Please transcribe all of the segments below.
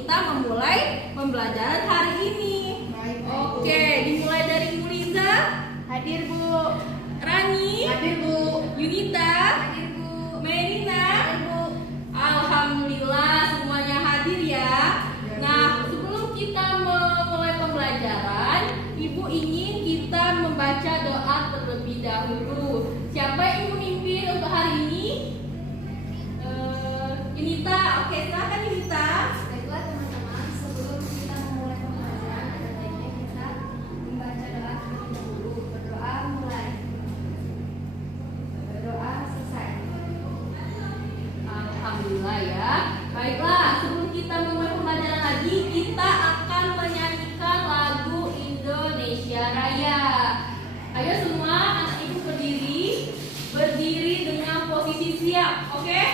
Nita memulai pembelajaran hari ini. Oke, dimulai dari Muliza. Hadir Bu. Rani. Hadir Bu. Yunita. Hadir Bu. Merina. Hadir Bu. Alhamdulillah semuanya hadir ya. Nah, sebelum kita memulai pembelajaran, Ibu ingin kita membaca doa terlebih dahulu. Siapa yang Ibu mimpin untuk hari ini? Yunita. Oke, silakan Yunita. Baiklah teman-teman, sebelum kita memulai pembelajaran, ada baiknya kita membaca doa terlebih dahulu. Berdoa mulai. Berdoa selesai. Alhamdulillah ya. Baiklah, sebelum kita memulai pembelajaran lagi, kita akan menyanyikan lagu Indonesia Raya. Ayo semua anak ibu berdiri dengan posisi siap, oke?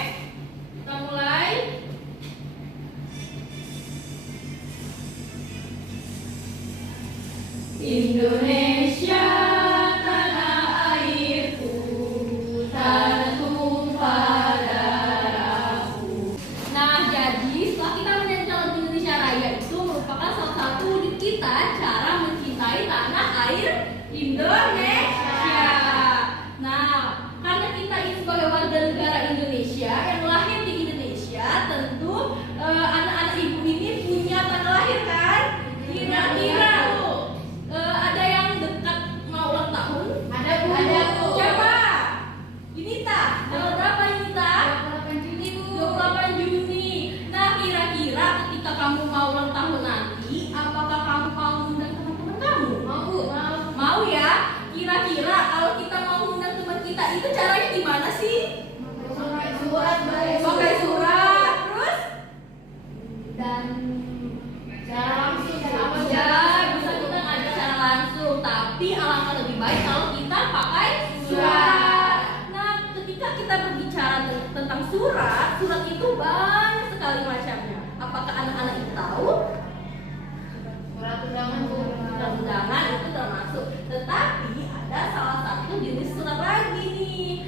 Kita mulai. Indonesia tanah airku, tanah tumpah darahku. Nah, jadi setelah kita menyanyikan lagu Indonesia Raya itu merupakan salah satu wujud kita cara mencintai tanah air Indonesia. Nah, karena kita ini sebagai warga negara Indonesia yang lahir di Indonesia, tentu anak-anak ibu ini punya tanggal lahir kan? Kira-kira ada yang dekat mau ulang tahun? Ada Bu. Ada Bu. Siapa? Yunita. Tanggal berapa Yunita? 28 Juni Bu. 28 Juni. Nah, kira-kira ketika kamu mau ulang tahun nanti, apakah kamu mau undang teman-teman kamu? Mau Bu. Mau ya? Kira-kira kalau kita mau undang teman kita itu caranya gimana sih? Surat Pakai surat, terus? dan secara langsung Ya, bisa kita ngajak secara langsung, tapi alangkah lebih baik kalau kita pakai surat. Nah, ketika kita berbicara tentang surat itu banyak sekali macamnya. Apakah anak-anak itu tahu? surat undangan Bu. Surat undangan itu termasuk, tetapi ada salah satu jenis surat lagi nih.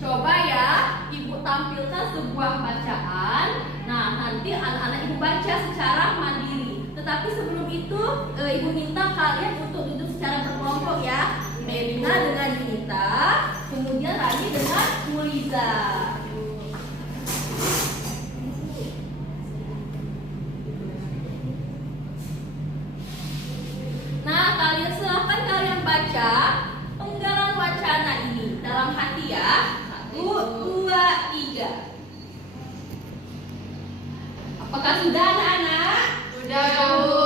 Coba ya, ibu tampilkan sebuah bacaan. Nah, nanti anak-anak ibu baca secara mandiri. Tetapi sebelum itu, ibu minta kalian untuk duduk secara berkelompok ya. Merina dengan Yunita, kemudian Rani dengan Muliza. Nah, silahkan kalian baca penggalan wacana ini dalam hati ya. 1, 2, 3. Apakah sudah anak-anak? Sudah Bu.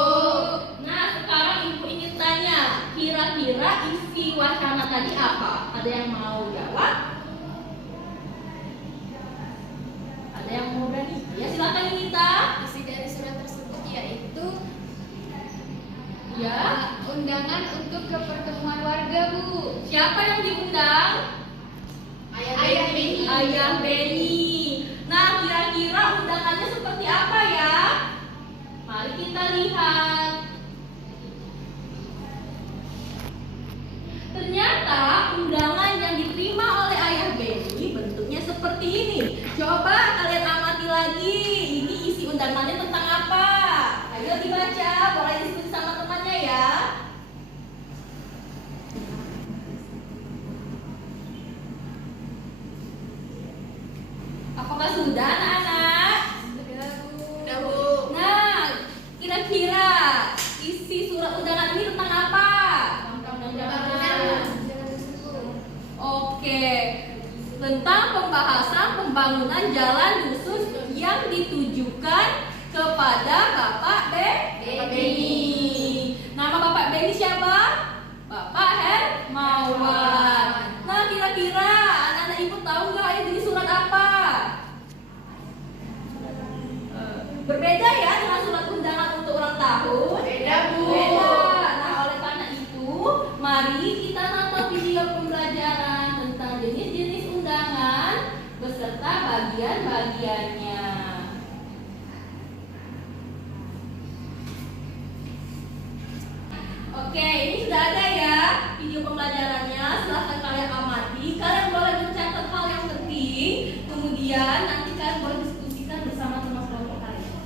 Nah, sekarang ibu ingin tanya, kira-kira isi wacana tadi apa? Ada yang mau jawab? Ada yang mau berani? Ya, silakan Yunita. Isi dari surat tersebut yaitu Ya. undangan untuk kepertemuan warga Bu. Siapa yang diundang? Ayah Beni. Ayah Beni. Nah, kira-kira undangannya seperti apa ya? Mari kita lihat. Ternyata undangan yang diterima oleh Ayah Beni bentuknya seperti ini. Coba kalian amati lagi. Ini isi undangannya tentang apa? Ayo dibaca, boleh diskusi sama temannya ya. Apakah sudah anak-anak? Sudah Bu. Nah, kira-kira isi surat undangan ini tentang apa? Oke, tentang pembahasan pembangunan jalan khusus yang ditujukan kepada Bapak Beni. Nama Bapak Beni siapa? Bapak Hermawan. Nah, kira-kira anak-anak ibu tahu nggak ini surat apa? Berbeda ya dengan surat undangan untuk ulang tahun. Beda Bu. Beda. Nah, oleh karena itu, mari kita nonton video pembelajaran tentang jenis-jenis undangan beserta bagian-bagiannya. Oke, ini sudah ada ya video pembelajarannya. Silahkan kalian amati. Kalian boleh mencatat hal yang penting. Kemudian nanti kalian boleh diskusikan bersama teman kelompok kalian.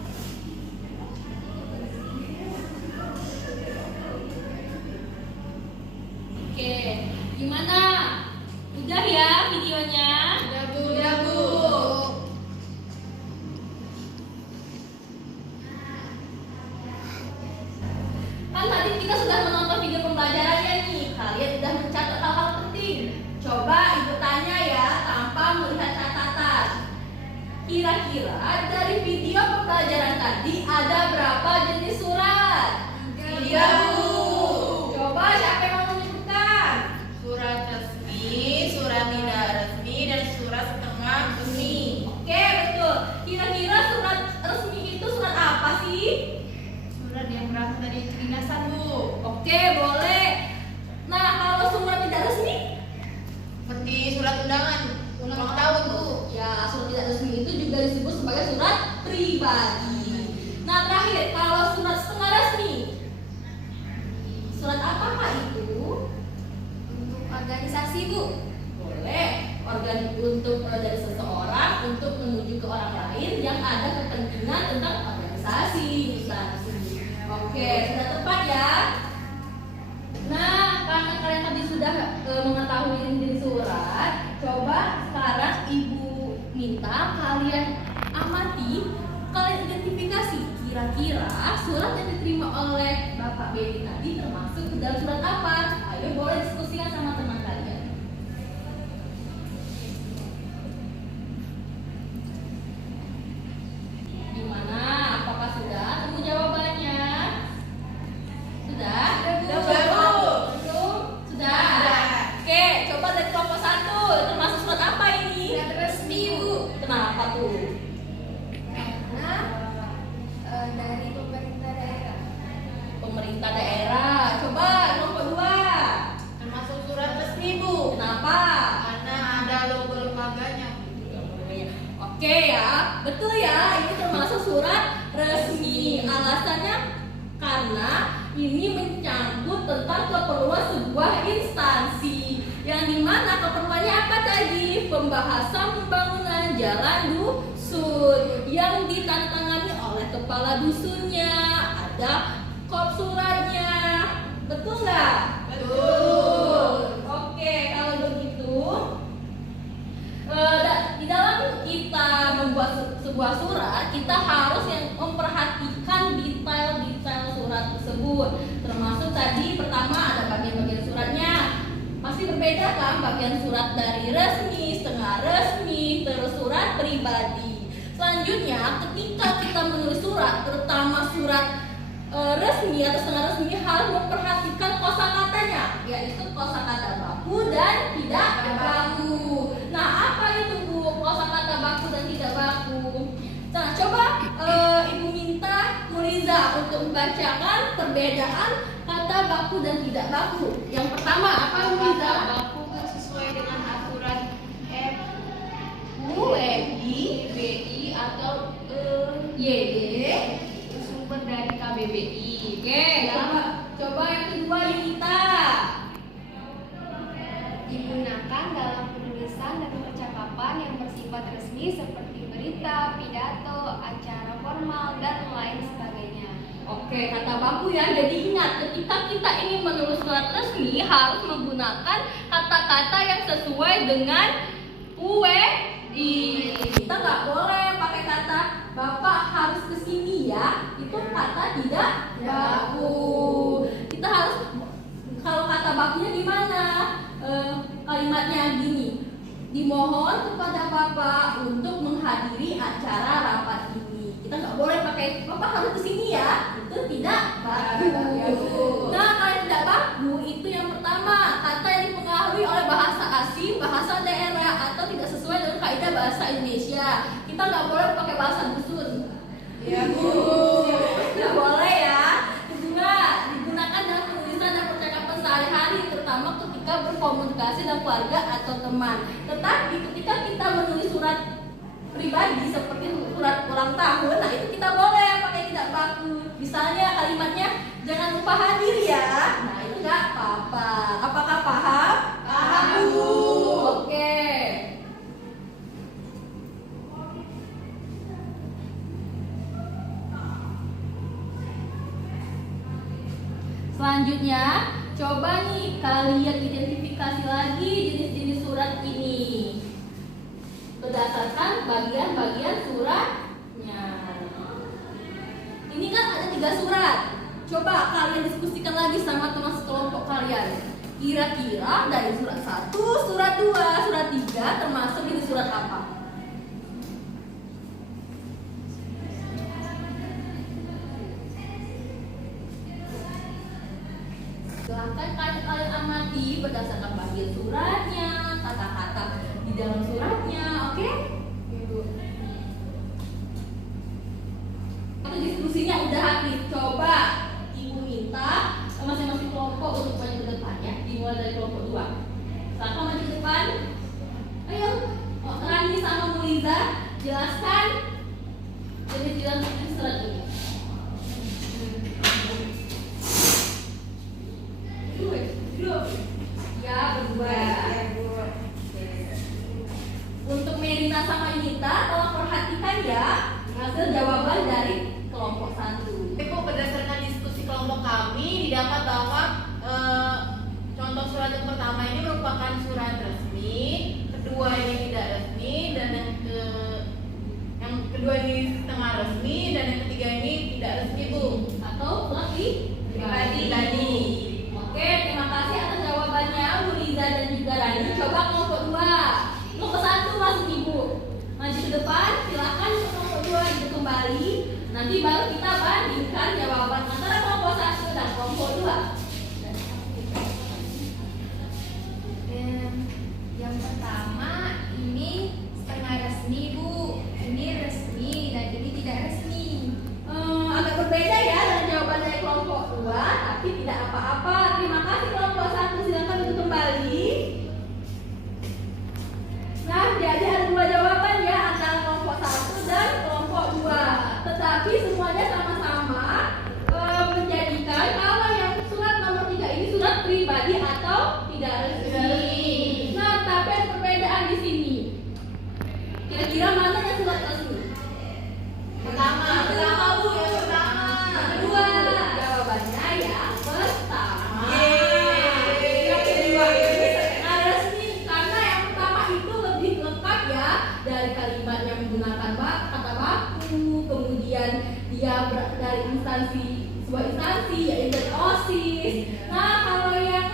tadi kita sudah menonton video pembelajarannya nih. Kalian sudah mencatat hal-hal penting. Coba ibu tanya ya, tanpa melihat catatan. Kira-kira dari video pembelajaran tadi ada berapa jenis surat? 30. Coba siapa yang mau menunjukkan? Surat resmi, surat tidak resmi, dan surat setengah resmi. Oke, betul. Kira-kira surat resmi itu surat apa sih? Surat yang berasal dari kedinasan, Bu. Oke, boleh. Nah, kalau surat tidak resmi? Seperti surat undangan ulang tahun, Bu. Ya, surat tidak resmi itu juga disebut sebagai surat pribadi. Nah, terakhir, kalau surat setengah resmi, surat apakah itu? Untuk organisasi, Bu. Boleh, untuk dari seseorang untuk menuju ke orang lain yang ada kepentingan tentang organisasi, instansi. Oke, sudah tepat ya. Nah, karena kalian tadi sudah mengetahui jenis surat, coba sekarang ibu minta kalian amati, kalian identifikasi kira-kira surat yang diterima oleh Bapak Beni tadi termasuk ke dalam surat apa? Ayo boleh diskusikan sama teman kalian. Gimana? Apakah sudah temu jawabannya? Sudah? Sudah, Bu. Belum? Sudah? Oke, coba dari kelompok 1, termasuk surat apa ini? Surat resmi, Bu. Kenapa tuh? Karena dari pemerintah daerah. Pemerintah daerah. Coba kelompok 2. Termasuk surat resmi, Bu. Kenapa? Karena ada logo lembaganya. Oke ya, betul ya, ini termasuk surat resmi. Alasannya karena ini menyangkut tentang keperluan sebuah instansi, yang dimana keperluannya apa tadi? Pembahasan pembangunan jalan dusun yang ditandatangani oleh kepala dusunnya, ada kop suratnya. Betul nggak? Betul. Oke, kalau begitu di dalam kita membuat sebuah surat, kita harus yang memperhatikan detail-detail surat tersebut. Termasuk tadi pertama ada bagian-bagian suratnya. Masih berbeda kan bagian surat dari resmi, setengah resmi, terus surat pribadi. Selanjutnya, ketika kita menulis surat, terutama surat resmi atau setengah resmi, harus memperhatikan kosakatanya, yaitu kosakata baku dan tidak baku. Nah, apa itu Bu kosakata baku dan tidak baku? Nah, coba Ibu minta Muriza untuk membacakan perbedaan kata baku dan tidak baku. Yang pertama apa Muriza? Kata baku sesuai dengan aturan UNI, BI atau YD. sumber dari KBBI. Oke, coba yang kedua Yunita. Digunakan dalam penulisan dan percakapan yang bersifat resmi seperti berita, pidato, acara formal, dan lain sebagainya. Oke, kata baku ya. Jadi ingat, ketika kita ingin menulis surat resmi harus menggunakan kata-kata yang sesuai dengan UNI. Kita nggak boleh pakai kata Bapak harus kesini ya. Itu kata tidak baku. Kita harus, kalau kata bakunya gimana? Kalimatnya gini. Dimohon kepada Bapak untuk menghadiri acara rapat ini. Kita nggak boleh pakai Bapak harus kesini ya. Itu tidak baku. Nah, kalau tidak baku itu yang pertama, kata yang dipengaruhi oleh bahasa asing, bahasa daerah, atau tidak sesuai dengan kaidah bahasa Indonesia. Kita nggak boleh pakai bahasa dusun. Ya, Bu. Nggak boleh ya. Kedua, digunakan dalam penulisan dan percakapan sehari-hari, terutama ketika berkomunikasi dengan keluarga atau teman. Tetapi ketika kita menulis surat pribadi seperti surat ulang tahun, nah itu kita boleh pakai tidak baku. Misalnya kalimatnya jangan lupa hadir ya. Nah itu nggak apa-apa. Apakah paham? Paham, Bu. Oke. Selanjutnya, coba nih kalian identifikasi lagi jenis-jenis surat ini berdasarkan bagian-bagian suratnya. Ini kan ada 3 surat. Coba kalian diskusikan lagi sama teman sekelompok kalian. Kira-kira dari surat 1, surat 2, surat 3 termasuk ini surat apa? Silahkan kalian amati berdasarkan bagian suratnya, kata-kata di dalam suratnya, oke? Itu diskusinya udah habis. Coba ibu minta masing-masing kelompok untuk maju ke depan ya. Dimulai dari kelompok 2. Silahkan maju ke depan. Ayo, Rani sama Muliza jelaskan jenis surat ini. Ya, berdua. Untuk Merina sama Yunita, tolong perhatikan ya hasil jawaban dari kelompok 1. Ibu, berdasarkan diskusi kelompok kami didapat bahwa contoh surat yang pertama ini merupakan surat resmi, kedua ini tidak resmi, dan yang kedua ini setengah resmi, dan yang ketiga ini tidak resmi, Bu. Atau lagi Pribadi. Oke, terima kasih atas jawabannya Muliza dan juga Rani. Coba kelompok 2. Kelompok 1 masuk Ibu. Maju ke depan, silakan ke kelompok 2 itu kembali. Nanti baru kita bandingkan jawaban antara kelompok 1 dan kelompok 2. Yang pertama ini setengah resmi, Bu. Ini resmi dan ini tidak resmi. Agak berbeda ya dengan jawaban dari kelompok 2, tapi tidak apa-apa. Terima kasih kelompok 1, silakan duduk kembali. Nah, jadi ada 2 jawaban ya antara kelompok 1 dan kelompok 2. Tetapi semuanya sama-sama menjadikan kalau yang surat nomor 3 ini surat pribadi atau tidak resmi. Nah, tapi ada perbedaan di sini. Kira-kira mana yang surat resmi? Pertama, Bu, yang pertama. Yang kedua, jawabannya yang pertama. Yang kedua ini setengah resmi karena yang pertama itu lebih lengkap ya, dari kalimat yang menggunakan kata baku, kemudian dia dari sebuah instansi yaitu dari OSIS. Nah, kalau yang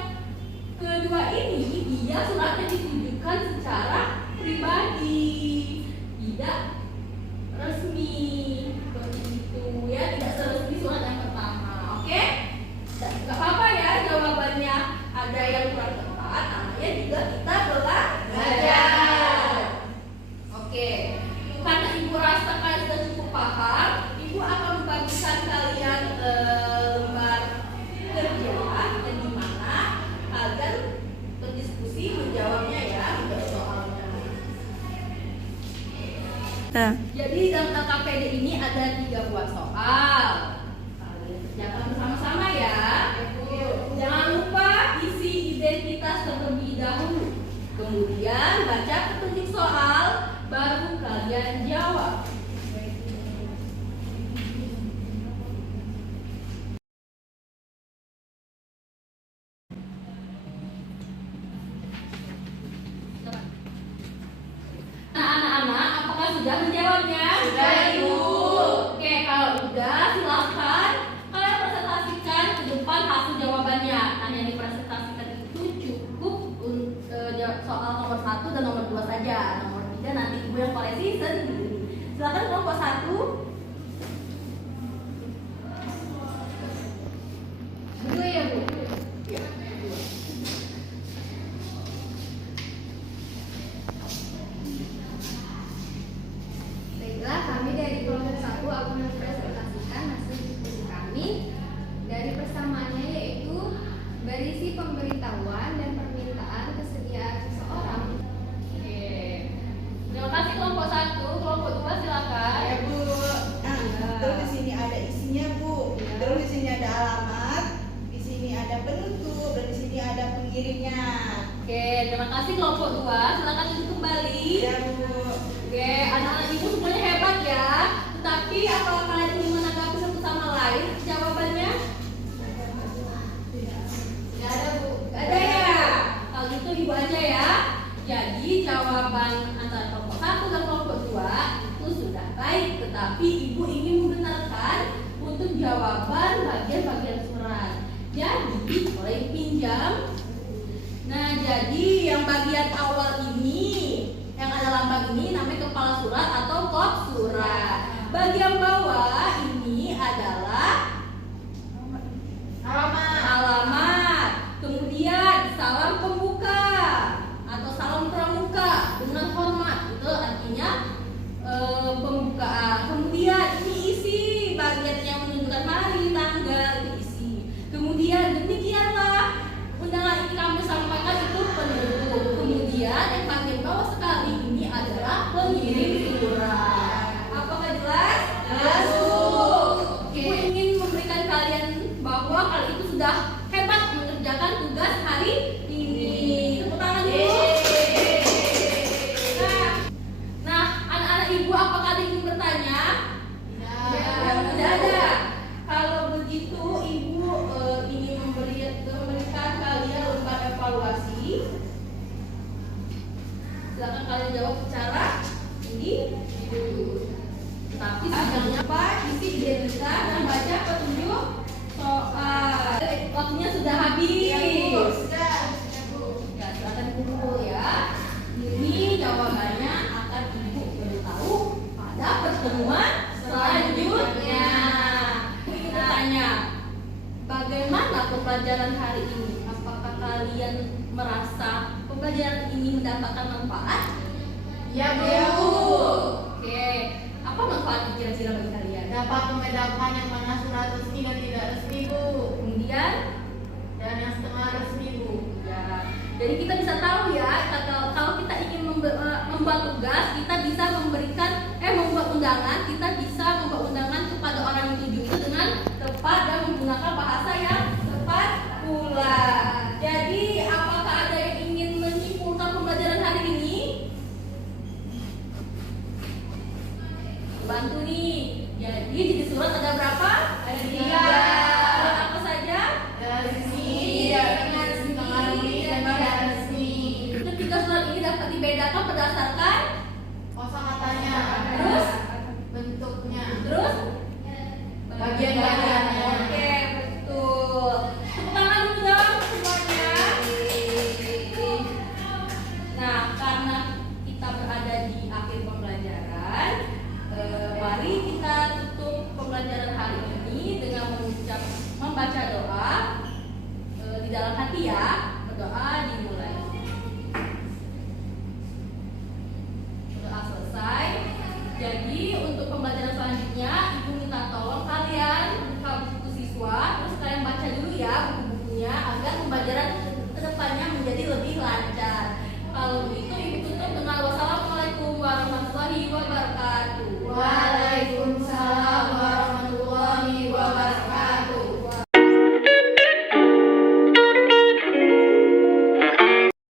kedua ini dia suratnya ditujukan secara pribadi, tidak resmi. Begitu ya, tidak seresmi surat yang pertama. Oke? Gak apa-apa ya jawabannya ada yang kurang tepat, namanya juga kita belajar. Oke. Karena Ibu rasa kalian sudah cukup paham, Ibu akan membagikan kalian lembar kerja yang dimana kalian berdiskusi menjawabnya ya, menjawab soalnya. Jadi dalam LKPD ini ada 3 buah soal. Kalian kerjakan bersama-sama ya. Jangan lupa isi identitas terlebih dahulu. Kemudian baca petunjuk soal, baru kalian jawab. Nah, anak-anak, apakah sudah menjawabnya? Sudah, Ibu. Oke, kalau udah silakan kalian presentasikan ke depan hasil jawabannya. Nah, yang dipresentasikan itu cukup soal nomor 1 dan nomor 2 saja. Nomor 3 nanti Ibu yang koreksi sendiri. Silakan kelompok 1. Dulu ya, Bu. Ya. Baiklah, kami dari kelompok 1 akan mempresentasikan hasil diskusi kami. Dari persamaannya yaitu berisi pemberitahuan dan permintaan kesediaan seseorang. Oke. Terima kasih kelompok 1. Kelompok 2 silakan. Ya, Bu. Nah, terus di sini ada isinya, Bu. Terus di sini ada alamat, di sini ada penutup, dan di sini ada pengirimnya. Oke, terima kasih kelompok 2. Silakan duduk kembali. Ya, Bu. Oke, anak-anak Ibu semuanya hebat ya. Tetapi apakah kalian ingin menanggapi satu sama lain jawabannya? Gak ada, Bu. Gak ada ya. Kalau gitu Ibu aja ya. Jadi jawaban antara kelompok 1 dan kelompok 2 itu sudah baik. Tetapi Ibu ingin membenarkan untuk jawaban bagian-bagian bagian awal ini, yang ada lambang ini namanya kepala surat atau kop surat. Bagian bawah ini adalah alamat. Kemudian salam pembuka atau salam pramuka dengan hormat, itu artinya pembukaan. Kemudian ini isi bagian yang menunjukkan hari, tanggal, diisi. Kemudian demikianlah undangan ini kami sampaikan, itu penutup. Kemudian yang bagian bawah sekali ini adalah pengirim surat. Apakah jelas? Jelas, Bu. Ibu ingin memberikan kalian bahwa kalian itu sudah hebat mengerjakan tugas hari ini. Tepuk tangan dulu. Nah, anak-anak ibu, apakah ada yang ingin bertanya? Tidak ada. Kalau begitu, ibu ingin memberikan kalian lembar evaluasi. Silakan kalian jawab secara individu. Tapi jangan lupa isi identitas dan baca petunjuk soal. Waktunya sudah habis. Ya, silakan kumpul ya. Ini jawabannya akan ibu beritahu pada pertemuan selanjutnya. Kita tanya, bagaimana pembelajaran hari ini? Apakah kalian merasa pembelajaran ini mendapatkan manfaat? Ya, Bu. Oke. Apa manfaatnya kira-kira bagi kalian? Dapat membedakan yang mana surat resmi dan tidak resmi, Bu. Kemudian Dan yang setengah resmi, Bu. ya, jadi kita bisa tahu ya, kalau kita ingin membuat tugas, kita bisa membuat undangan, kita bisa membuat undangan kepada orang yang dituju itu dengan tepat dan menggunakan bahasa yang tepat pula. Jadi, apakah ada yang ingin menyimpulkan pembelajaran hari ini? Bantu nih. Jadi di surat ada berapa? Ada 3. Surat apa saja? Resmi, setengah resmi, dan tidak resmi. Ketiga surat ini dapat dibedakan berdasarkan Kosakatanya, terus bentuknya, terus bagian-bagian